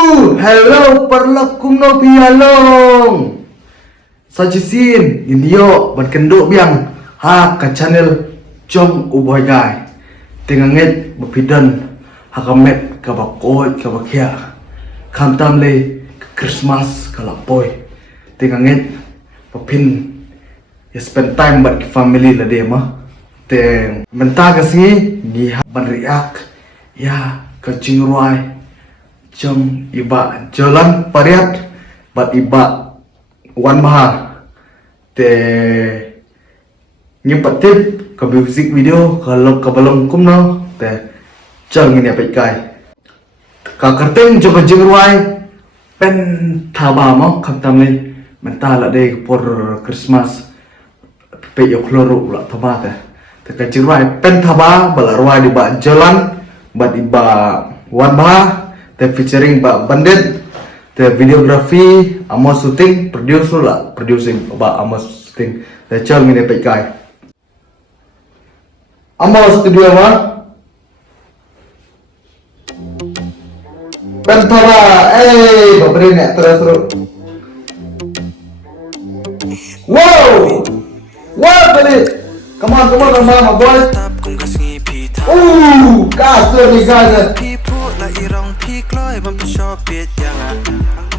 Hello, perlakum no pialong. Sajisin, indio berkenduk biang ha ke channel Jong Uboy Guy. Tenganget bepidan hakamet ke bakoi ke bakia. Kantam le Christmas ke lapoy. Tenganget bepin ya spend time buat family lah dia mah. Teng mentah ke sini ni ban riak ya ke cingruai. Jom iba jalan pariat bat iba wan maha te nyimpat tip ke music video kalau ke balong kumno te jang ini apa ikai ka kerteng jo ke jingruai pen thaba mo kham tam ni mentah la de por Christmas pe yo kloro la thaba te ke jingruai pen thaba balarwai di ba jalan bat iba wan maha te featuring Pak Bandit, te videografi, Amos shooting, producing Pak Amos shooting, te chal mine pe kai. Amos studio mah, pentara, babri nek terus. Wow, beli, come on, my boy. Kasur ni guys.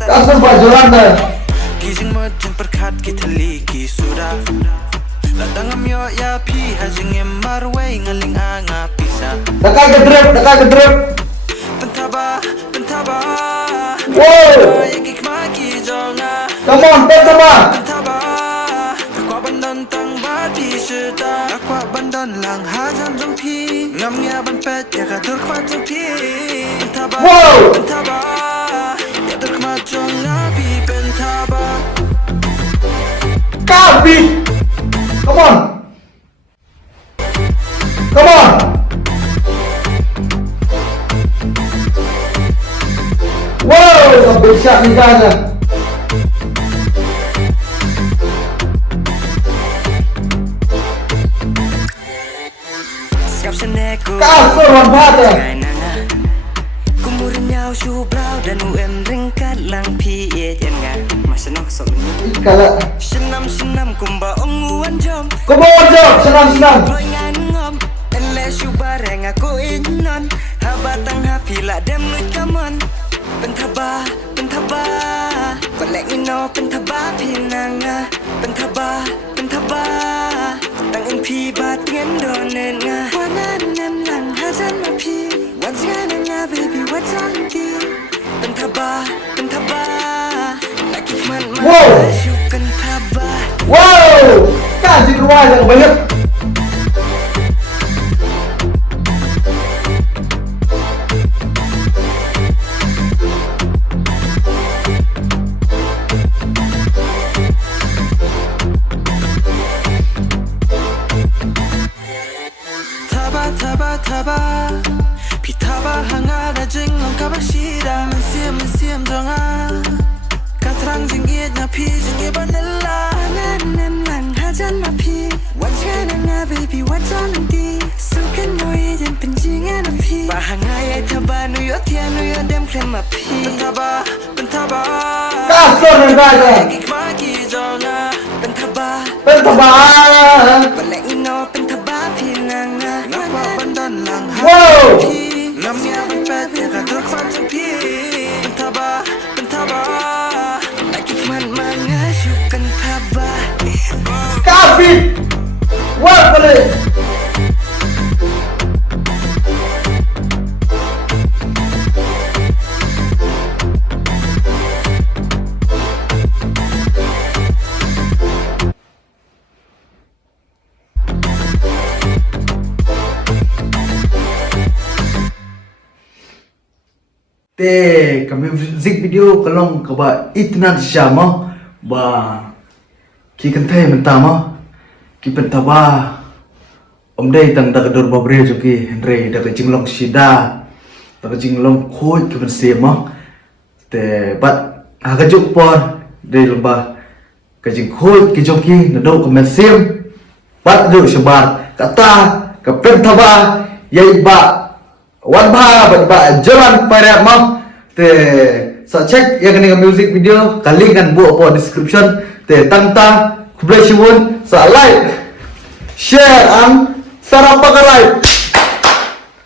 Kasur bajuran dah. Kijing macam perkat kita liki sudah. Latang amyo ya pi hajing emarway ngaling anga pisa. Dekat ke drip. Pentaba. Wow. Come on, pentaba. Takwa bandan tang bati syeda. Takwa bandan lang hajan jong pi. Ngamnya ban pet ya katur kwa jong pi. Wow. Ya terkema jong ngapi pentaba. Kapi. Come on. Wow, big shot ni guys. Kasur rampat ya. Kumurnya usublau dan UM ringkat lang piye jangan masa nak sok ni. Kalau senam kumba onguan jom. Senam. Ngom unless you bareng aku inon habatang hafila dem lu kaman. Pentaba. Kau let me know pentaba pinanga. Pentaba. Tang pi bat ngendon nga. Wanan nem lang hajan mapi. What's gonna baby, what's on the Pentaba like if man you can taba. Wow, kasih keluar yang banyak. Taba Pitaba hangada jing long kabashida Mensiam jonga Katrang jinggit nyapi jinggit banela Nem lang hajan mapi Wajana nga baby wajan di Sukan moye jen penjingan api Bahangaya taba nuyo tia nuyo dem klem api Pentaba Kasur ni guys Gigmaki jonga Pentaba Balek ino pentaba pinanga Nakwa bandan lang Wow! Ngamnya berpet ya kadur kwanjang pi Pentaba Like if man mangasukan taba Kapi! Wah boleh! Te kami music video kalong kaba itna syama ba ki kanthe mentama ki pentaba omdei tang da dor babre joki henry da jinglong shida da jinglong khoi ki sema te bat aga juk por de lomba ka jing khoi ki joki na do ka sem bat do shabar kata ka pentaba yai ba wan ba ba jalan para ma te sa check yang kini music video kali kan buat apa description tanta kublai siwon sa like share ang sarap pakaray